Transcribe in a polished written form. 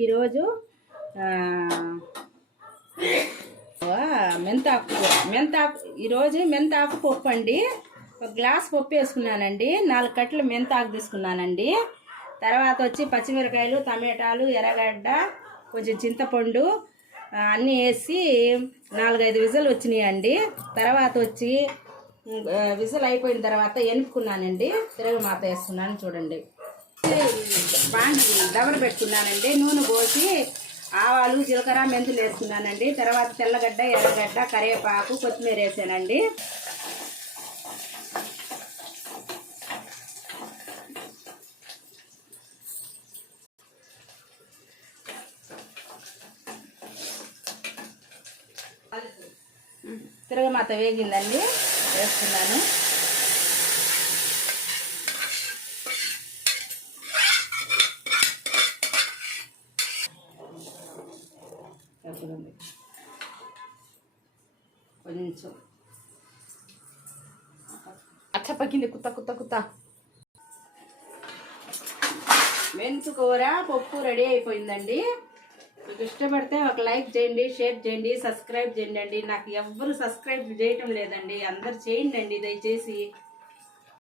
ఈరోజు మెంతాకు ఈరోజు మెంతాకు పప్పు అండి. ఒక గ్లాస్ పప్పు వేసుకున్నానండి. 4 కట్టలు మెంతాకు తీసుకున్నానండి. తర్వాత వచ్చి పచ్చిమిరకాయలు, టమాటాలు, ఎర్రగడ్డ, కొంచెం చింతపండు అన్నీ వేసి 4-5 విజిల్ వచ్చినాయండి. తర్వాత వచ్చి విజిల్ అయిపోయిన తర్వాత ఎనుపుకున్నానండి. తిరగమాత వేసుకున్నాను చూడండి. దవర పెట్టుకున్నానండి. నూనె పోసి ఆవాలు, జీలకర్ర, మెంతులు వేసుకున్నానండి. తర్వాత తెల్లగడ్డ, ఎర్రగడ్డ, కరివేపాకు, కొత్తిమీర వేసానండి. తిరగమాత వేగిందండి, వేసుకున్నాను. కొంచెం అచ్చపక్కింది కుత్త మెంతుకూర పప్పు రెడీ అయిపోయిందండి. మీకు ఇష్టపడితే ఒక లైక్ చేయండి, షేర్ చేయండి, సబ్స్క్రైబ్ చేయండి. నాకు ఎవ్వరు సబ్స్క్రైబ్ చేయటం లేదండి. అందరు చేయండి దయచేసి.